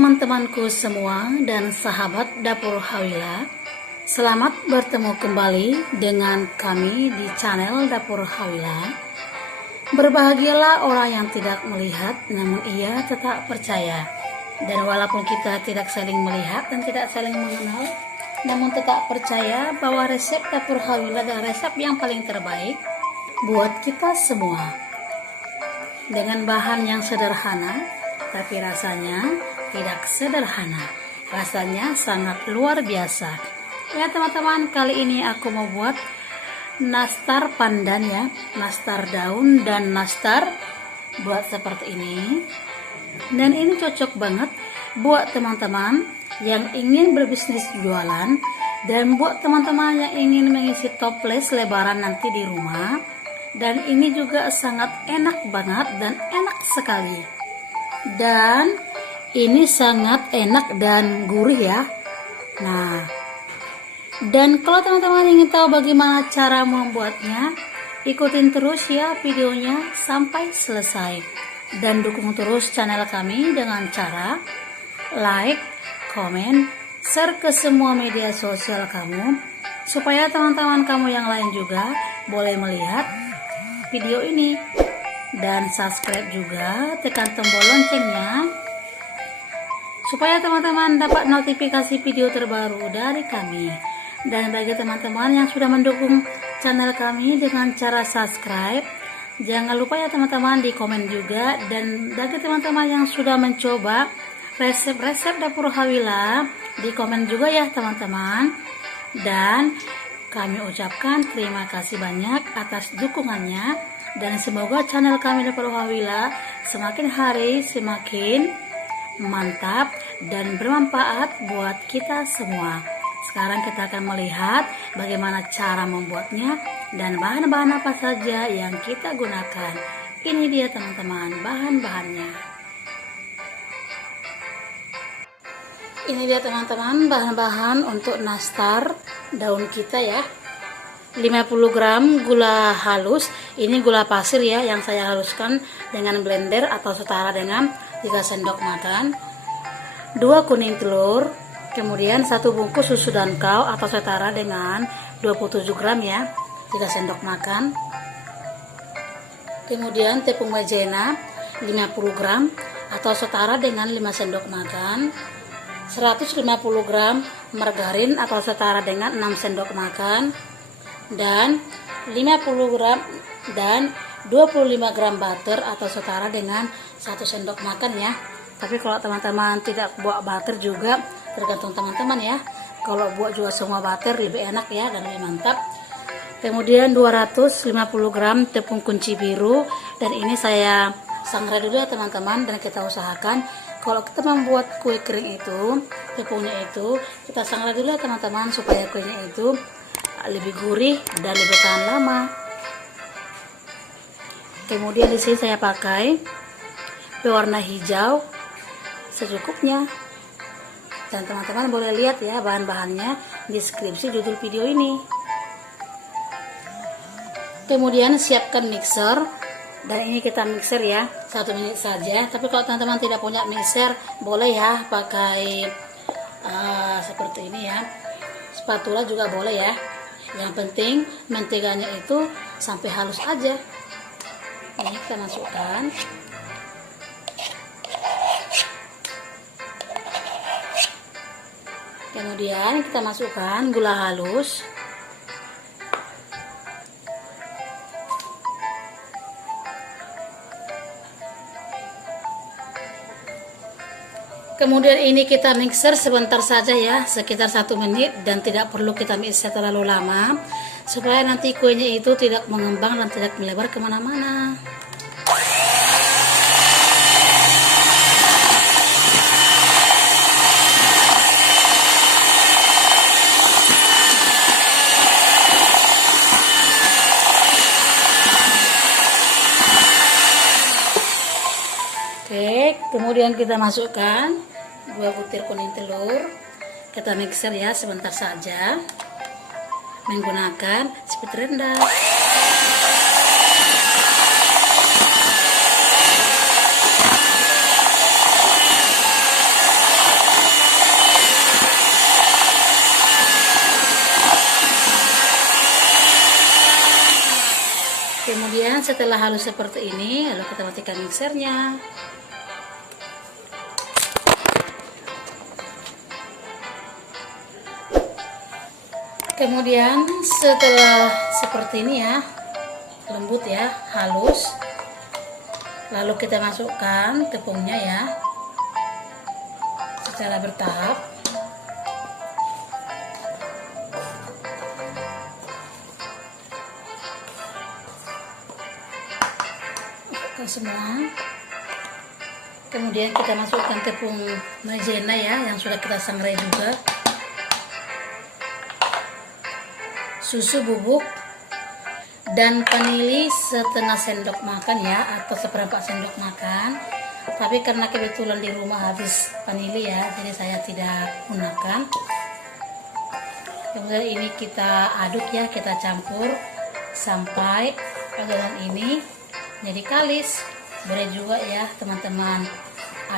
teman-temanku semua dan sahabat Dapur Hawila. Selamat bertemu kembali dengan kami di channel Dapur Hawila. Berbahagialah orang yang tidak melihat namun ia tetap percaya. Dan walaupun kita tidak saling melihat dan tidak saling mengenal, namun tetap percaya bahwa resep Dapur Hawila adalah resep yang paling terbaik buat kita semua. Dengan bahan yang sederhana, tapi rasanya tidak sederhana. Rasanya sangat luar biasa. Ya teman-teman, kali ini aku mau buat nastar pandan ya. Nastar daun dan nastar buat seperti ini. Dan ini cocok banget buat teman-teman yang ingin berbisnis jualan. Dan buat teman-teman yang ingin mengisi toples lebaran nanti di rumah. Dan ini juga sangat enak banget dan enak sekali. Dan ini sangat enak dan gurih ya. Nah, dan kalau teman-teman ingin tahu bagaimana cara membuatnya, ikutin terus ya videonya sampai selesai. Dan dukung terus channel kami dengan cara like, komen, share ke semua media sosial kamu, supaya teman-teman kamu yang lain juga boleh melihat video ini. Dan subscribe juga, tekan tombol loncengnya supaya teman-teman dapat notifikasi video terbaru dari kami. Dan bagi teman-teman yang sudah mendukung channel kami dengan cara subscribe, jangan lupa ya teman-teman di komen juga. Dan bagi teman-teman yang sudah mencoba resep-resep Dapur Hawila, di komen juga ya teman-teman. Dan kami ucapkan terima kasih banyak atas dukungannya. Dan semoga channel kami Dapur Hawila semakin hari semakin mantap dan bermanfaat buat kita semua. Sekarang kita akan melihat bagaimana cara membuatnya dan bahan-bahan apa saja yang kita gunakan. Ini dia teman-teman bahan-bahannya. Ini dia teman-teman bahan-bahan untuk nastar daun kita ya. 50 gram gula halus, ini gula pasir ya yang saya haluskan dengan blender atau setara dengan 3 sendok makan. 2 kuning telur, kemudian 1 bungkus susu dankau atau setara dengan 27 gram ya, 3 sendok makan. Kemudian tepung maizena 50 gram atau setara dengan 5 sendok makan. 150 gram margarin atau setara dengan 6 sendok makan. Dan 50 gram dan 25 gram butter atau setara dengan 1 sendok makan ya. Tapi kalau teman-teman tidak buat butter juga tergantung teman-teman ya. Kalau buat juga semua butter lebih enak ya dan lebih mantap. Kemudian 250 gram tepung kunci biru, dan ini saya sangrai dulu ya teman-teman. Dan kita usahakan kalau kita membuat kue kering itu, tepungnya itu kita sangrai dulu ya teman-teman, supaya kuenya itu lebih gurih dan lebih tahan lama. Kemudian di sini saya pakai pewarna hijau secukupnya. Dan teman-teman boleh lihat ya bahan-bahannya di deskripsi judul video ini. Kemudian siapkan mixer, dan ini kita mixer ya 1 menit saja. Tapi kalau teman-teman tidak punya mixer, boleh ya pakai seperti ini ya, spatula juga boleh ya. Yang penting menteganya itu sampai halus aja. Ini kita masukkan. Kemudian kita masukkan gula halus. Kemudian ini kita mixer sebentar saja ya, sekitar 1 menit, dan tidak perlu kita mixer terlalu lama supaya nanti kuenya itu tidak mengembang dan tidak melebar kemana-mana. Oke, kemudian kita masukkan 2 butir kuning telur. Kita mixer ya sebentar saja menggunakan speed rendah. Kemudian setelah halus seperti ini, lalu kita matikan mixernya. Kemudian setelah seperti ini ya, lembut ya, halus, lalu kita masukkan tepungnya ya, secara bertahap. Masukkan semua. Kemudian kita masukkan tepung maizena ya, yang sudah kita sangrai juga. Susu bubuk dan vanili setengah sendok makan ya, atau seperempat sendok makan. Tapi karena kebetulan di rumah habis vanili ya, jadi saya tidak gunakan. Kemudian ini kita aduk ya, kita campur sampai adonan ini jadi kalis. Boleh juga ya teman-teman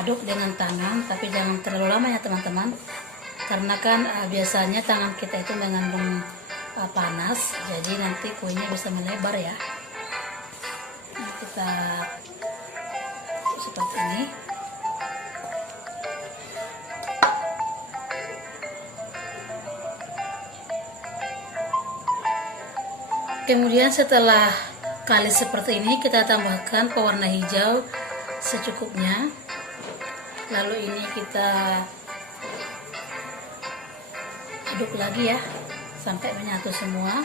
aduk dengan tangan, tapi jangan terlalu lama ya teman-teman, karena kan biasanya tangan kita itu mengandung panas, jadi nanti kuenya bisa melebar ya. Nah, kita seperti ini. Kemudian setelah kalis seperti ini, kita tambahkan pewarna hijau secukupnya. Lalu ini kita aduk lagi ya, sampai menyatu semua.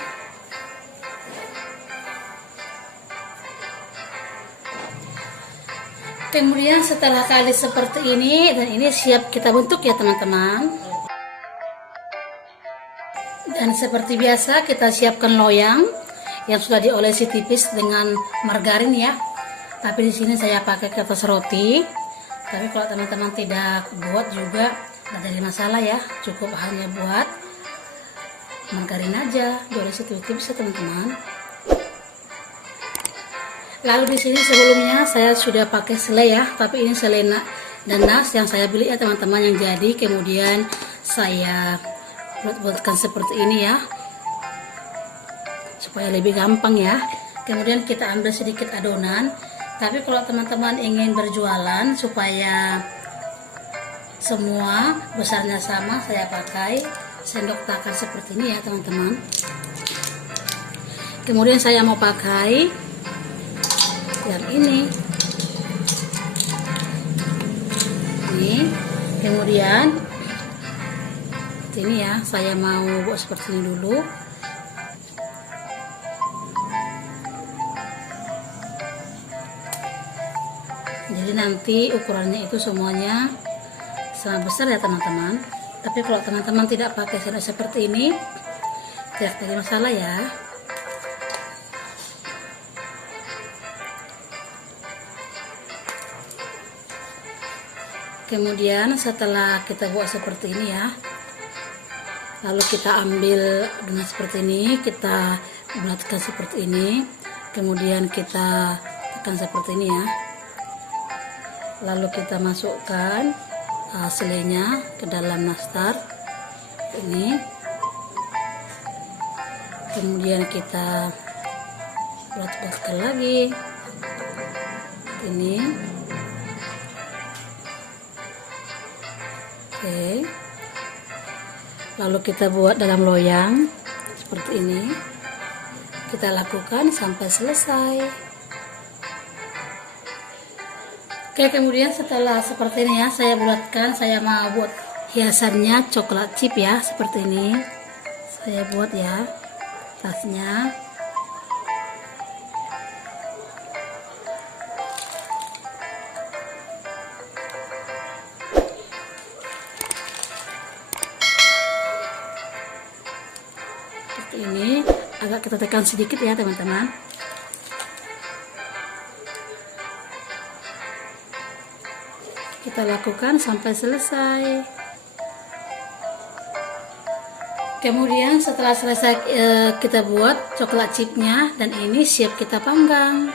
Kemudian setelah kalis seperti ini, dan ini siap kita bentuk ya teman-teman. Dan seperti biasa kita siapkan loyang yang sudah diolesi tipis dengan margarin ya. Tapi di sini saya pakai kertas roti. Tapi kalau teman-teman tidak buat juga tidak jadi masalah ya, cukup hanya buat margarin aja, diolesi tipis ya teman-teman. Lalu di sini sebelumnya saya sudah pakai selai ya, tapi ini selai nanas yang saya beli ya teman-teman, yang jadi. Kemudian saya buatkan seperti ini ya, supaya lebih gampang ya. Kemudian kita ambil sedikit adonan. Tapi kalau teman-teman ingin berjualan supaya semua besarnya sama, saya pakai sendok takar seperti ini ya teman-teman. Kemudian saya mau pakai yang ini. Kemudian ini ya, saya mau buat seperti ini dulu. Jadi nanti ukurannya itu semuanya sama besar ya teman-teman. Tapi kalau teman-teman tidak pakai sendok seperti ini, tidak ada masalah ya. Kemudian setelah kita buat seperti ini ya, lalu kita ambil dengan seperti ini, kita bulatkan seperti ini, kemudian kita tekan seperti ini ya. Lalu kita masukkan selainya ke dalam nastar ini, kemudian kita bulat-bulatkan lagi ini. Oke, lalu kita buat dalam loyang seperti ini. Kita lakukan sampai selesai. Oke, kemudian setelah seperti ini ya, saya bulatkan, saya mau buat hiasannya coklat chip ya, seperti ini. Saya buat ya tasnya. Seperti ini, agak kita tekan sedikit ya teman-teman. Kita lakukan sampai selesai. Kemudian setelah selesai kita buat coklat chipnya, dan ini siap kita panggang.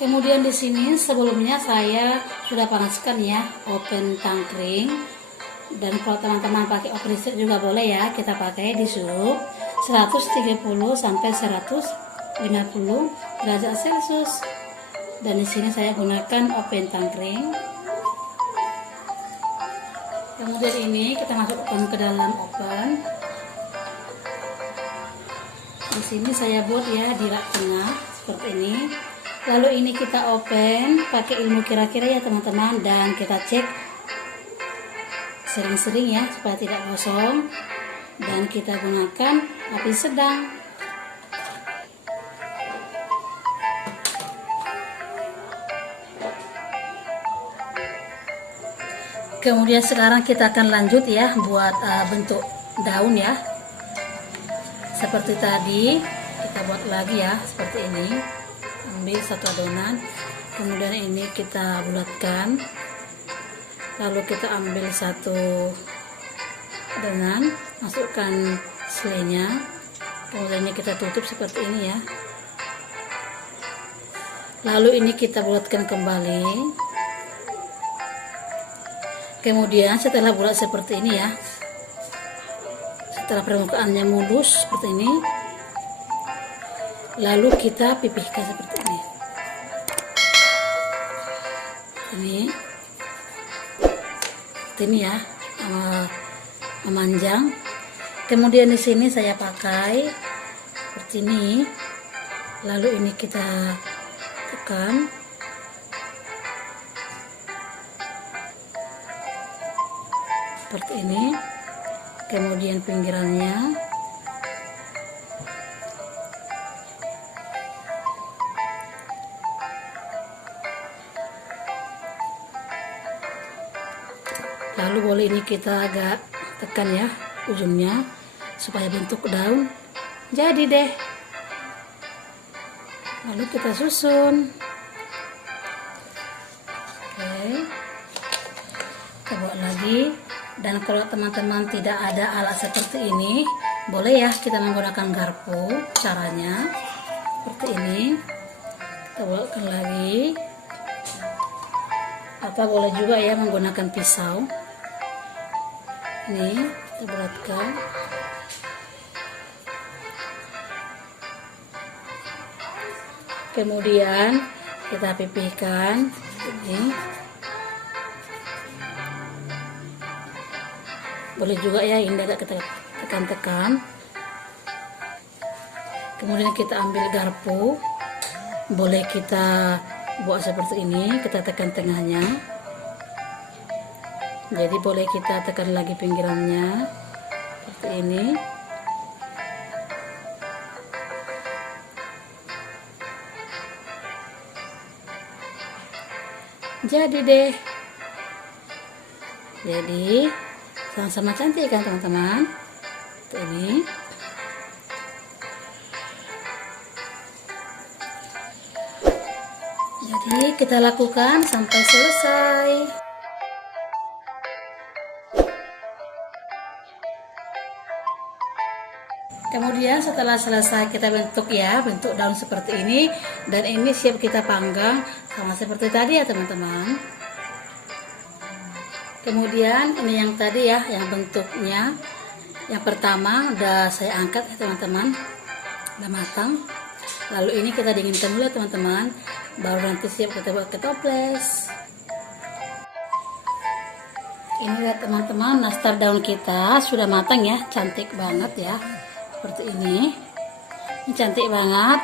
Kemudian di sini sebelumnya saya sudah panaskan ya oven tangkring Dan kalau teman-teman pakai oven listrik juga boleh ya, kita pakai di suhu 130 sampai 150 derajat Celcius. Dan di sini saya gunakan oven tangkring. Kemudian ini kita masukkan ke dalam oven. Di sini saya buat ya di rak tengah seperti ini. Lalu ini kita open pakai ilmu kira-kira ya teman-teman, dan kita cek sering-sering ya supaya tidak gosong, dan kita gunakan api sedang. Kemudian sekarang kita akan lanjut ya buat bentuk daun ya. Seperti tadi kita buat lagi ya seperti ini. Ambil satu adonan, kemudian ini kita bulatkan, lalu kita ambil satu adonan, masukkan selainya, kemudian ini kita tutup seperti ini ya. Lalu ini kita bulatkan kembali. Kemudian setelah bulat seperti ini ya, setelah permukaannya mulus seperti ini, lalu kita pipihkan seperti ini. Ini ya, memanjang. Kemudian di sini saya pakai seperti ini. Lalu ini kita tekan. Seperti ini. Kemudian pinggirannya. Lalu boleh ini kita agak tekan ya ujungnya supaya bentuk daun jadi deh. Lalu kita susun. Oke, kita buat lagi. Dan kalau teman-teman tidak ada alat seperti ini, boleh ya kita menggunakan garpu. Caranya seperti ini, kita buatkan lagi, atau boleh juga ya menggunakan pisau. Ini kita bulatkan. Kemudian kita pipihkan ini. Boleh juga ya ini agak kita tekan-tekan. Kemudian kita ambil garpu. Boleh kita buat seperti ini, kita tekan tengahnya. Jadi boleh kita tekan lagi pinggirannya seperti ini. Jadi deh. Jadi sama-sama cantik kan teman-teman. Ini. Jadi kita lakukan sampai selesai. Kemudian setelah selesai kita bentuk ya, bentuk daun seperti ini, dan ini siap kita panggang sama seperti tadi ya teman-teman. Kemudian ini yang tadi ya, yang bentuknya yang pertama udah saya angkat ya teman-teman, udah matang. Lalu ini kita dinginkan dulu ya teman-teman, baru nanti siap kita buat ke toples. Ini lihat teman-teman, nastar daun kita sudah matang ya, cantik banget ya. Seperti ini cantik banget.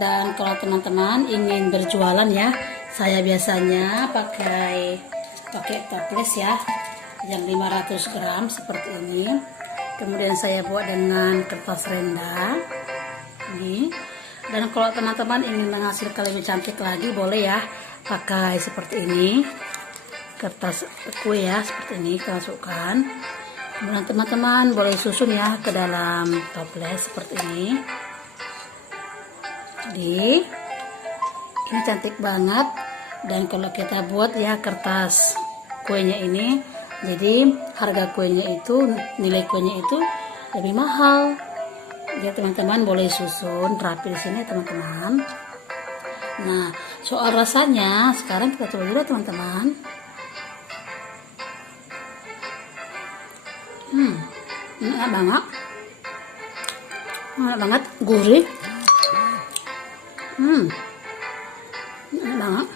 Dan kalau teman-teman ingin berjualan ya, saya biasanya pakai toples ya, yang 500 gram seperti ini. Kemudian saya buat dengan kertas renda ini. Dan kalau teman-teman ingin menghasilkan lebih cantik lagi, boleh ya pakai seperti ini, kertas kue ya, seperti ini kita masukkan. Kemudian teman-teman boleh susun ya ke dalam toples seperti ini. Jadi ini cantik banget. Dan kalau kita buat ya kertas kuenya ini, jadi harga kuenya itu, nilai kuenya itu lebih mahal. Ya teman-teman boleh susun rapi di sini teman-teman. Nah, soal rasanya sekarang kita coba dulu teman-teman. Enak banget. Enak banget, gurih. Enak banget.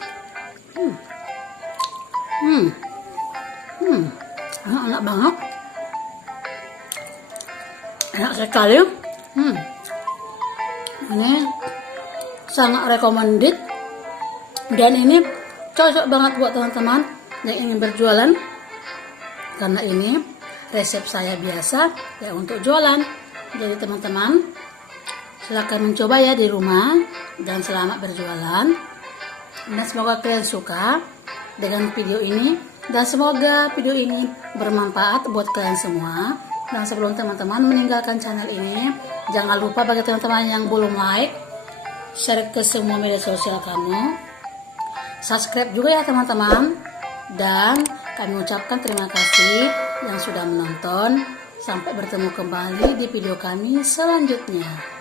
Enak banget. Enak sekali. Ini sangat recommended. Dan ini cocok banget buat teman-teman yang ingin berjualan. Karena ini resep saya biasa ya untuk jualan. Jadi teman-teman silahkan mencoba ya di rumah. Dan selamat berjualan. Dan semoga kalian suka dengan video ini. Dan semoga video ini bermanfaat buat kalian semua. Dan sebelum teman-teman meninggalkan channel ini, jangan lupa bagi teman-teman yang belum like, share ke semua media sosial kamu. Subscribe juga ya teman-teman. Dan kami ucapkan terima kasih yang sudah menonton. Sampai bertemu kembali di video kami selanjutnya.